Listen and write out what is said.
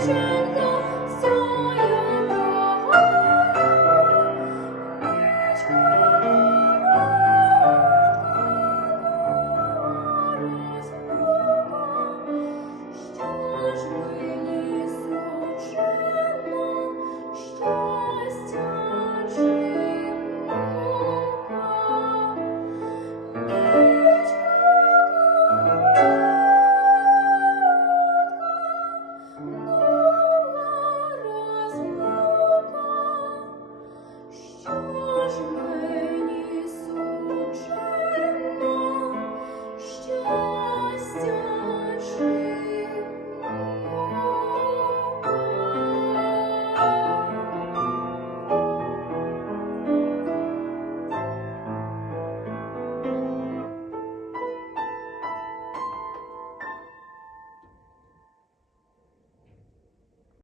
Jesus.